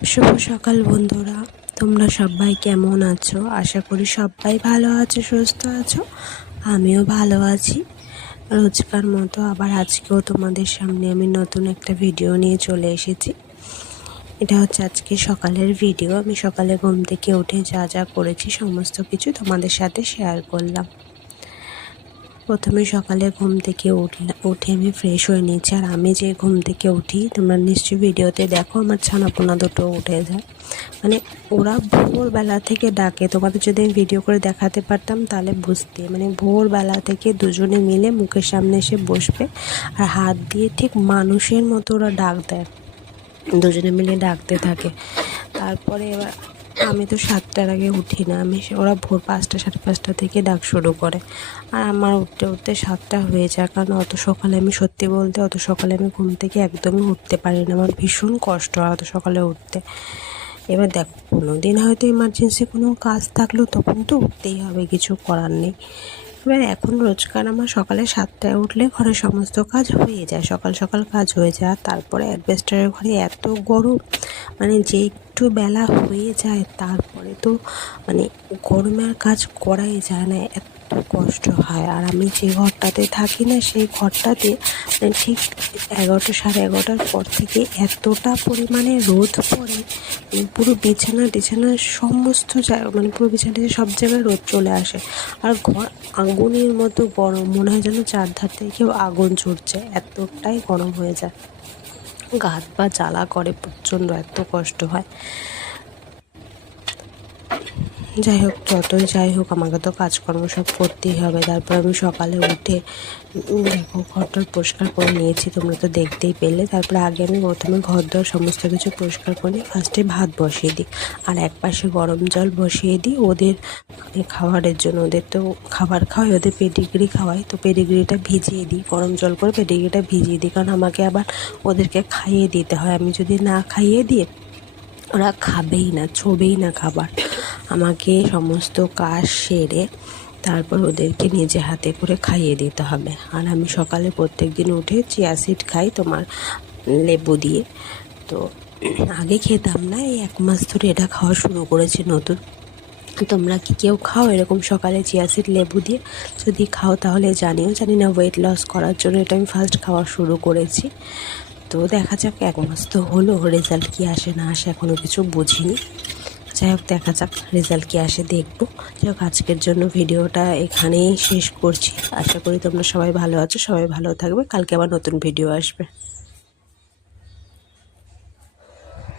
শুভ সকাল বন্ধুরা, তোমরা সবাই কেমন আছো? আশা করি সবাই ভালো আছো, সুস্থ আছো। আমিও ভালো আছি। রোজকার মতো আবার আজকেও তোমাদের সামনে আমি নতুন একটা ভিডিও নিয়ে চলে এসেছি। এটা হচ্ছে আজকে সকালের ভিডিও। আমি সকালে ঘুম থেকে উঠে যা যা করেছি সমস্ত কিছু তোমাদের সাথে শেয়ার করলাম। প্রথমে সকালে ঘুম থেকে উঠে আমি ফ্রেশ হয়ে নিয়েছি। আর আমি যে ঘুম থেকে উঠি, তোমরা নিশ্চয়ই ভিডিওতে দেখো, আমার ছানাপোনা দুটো উঠে যায়। মানে ওরা ভোরবেলা থেকে ডাকে। তোমাদের যদি আমি ভিডিও করে দেখাতে পারতাম তাহলে বুঝতে। মানে ভোরবেলা থেকে দুজনে মিলে মুখের সামনে এসে বসবে আর হাত দিয়ে ঠিক মানুষের মতো ওরা ডাক দেয়। দুজনে মিলে ডাকতে থাকে। তারপরে এবার আমি তো 7টার আগে উঠি না। ওরা ভোর 5টা 5:30 থেকে ডাক শুরু করে। আর আমার উঠতে উঠতে 7টা হয়ে যায়, কারণ অত সকালে আমি সত্যি বলতে অত সকালে আমি ঘুম থেকে একদমই উঠতে পারি না। আমার ভীষণ কষ্ট হয় অত সকালে উঠতে। এবার দেখো, কোনো দিন হয়তো এমার্জেন্সি কোনো কাজ থাকলেও তখন তো উঠতেই হবে, কিছু করার নেই। এবার এখন রোজকার আমার সকালে 7টায় উঠলে ঘরের সমস্ত কাজ হয়ে যায়, সকাল সকাল কাজ হয়ে যায়। আর তারপরে অ্যাসবেস্টসের ঘরে এত গরম, মানে যে একটু বেলা হয়ে যায় তারপরে তো মানে গরমে আর কাজ করাই যায় না, এত কষ্ট হয়। আর আমি যে ঘরটাতে থাকি না, সেই ঘরটাতে মানে ঠিক 11টা 11:30টার পর থেকে এতটা পরিমাণে রোদ পড়ে, মানে পুরো বিছানা সমস্ত জায়গা, মানে পুরো বিছানাতে সব জায়গায় রোদ চলে আসে। আর ঘর আগুনের মতো গরম, মনে হয় যেন চারধার থেকে কেউ আগুন ছুটছে, এতটাই গরম হয়ে যায়। গা হাত পা জ্বালা করে প্রচণ্ড, এত কষ্ট হয়। যাই হোক, যতই যাই হোক, আমাকে তো কাজকর্ম সব করতেই হবে। তারপর আমি সকালে উঠে দেখো ঘরটার পরিষ্কার করে নিয়েছি, তোমরা তো দেখতেই পেলে। তারপরে আগে আমি প্রথমে ঘর দর সমস্ত কিছু পরিষ্কার করে নিই। ফার্স্টে ভাত বসিয়ে দিই, আর এক পাশে গরম জল বসিয়ে দিই ওদের খাবারের জন্য। ওদের তো খাবার খাওয়াই, ওদের পেডিগ্রি খাওয়াই, তো পেডিগ্রিটা ভিজিয়ে দিই, গরম জল করে পেডিগ্রিটা ভিজিয়ে দিই, কারণ আমাকে আবার ওদেরকে খাইয়ে দিতে হয়। আমি যদি না খাইয়ে দিই ওরা খাবেই না, ছোবেই না খাবার। আমাকে সমস্ত কাজ সেরে তারপর ওদেরকে নিজে হাতে করে খাইয়ে দিতে হবে। আর আমি সকালে প্রত্যেক দিন উঠে চিয়া সিড খাই, তোমার লেবু দিয়ে। তো আগে খেতাম না, এই 1 মাস ধরে এটা খাওয়া শুরু করেছি নতুন। তোমরা কি কেউ খাও এরকম সকালে চিয়া সিড লেবু দিয়ে? যদি খাও তাহলে জানিও। জানি না, ওয়েট লস করার জন্য এটা আমি ফার্স্ট খাওয়া শুরু করেছি। তো দেখা যাক, 1 মাস তো হলো, রেজাল্ট কি আসে না আসে এখনও কিছু বুঝিনি। যাই হোক, দেখা যাক রেজাল্ট কি আসে, দেখবো। যাই হোক, আজকের জন্য ভিডিওটা এখানেই শেষ করছি। আশা করি তোমরা সবাই ভালো আছো, সবাই ভালো থাকবে। কালকে আবার নতুন ভিডিও আসবে।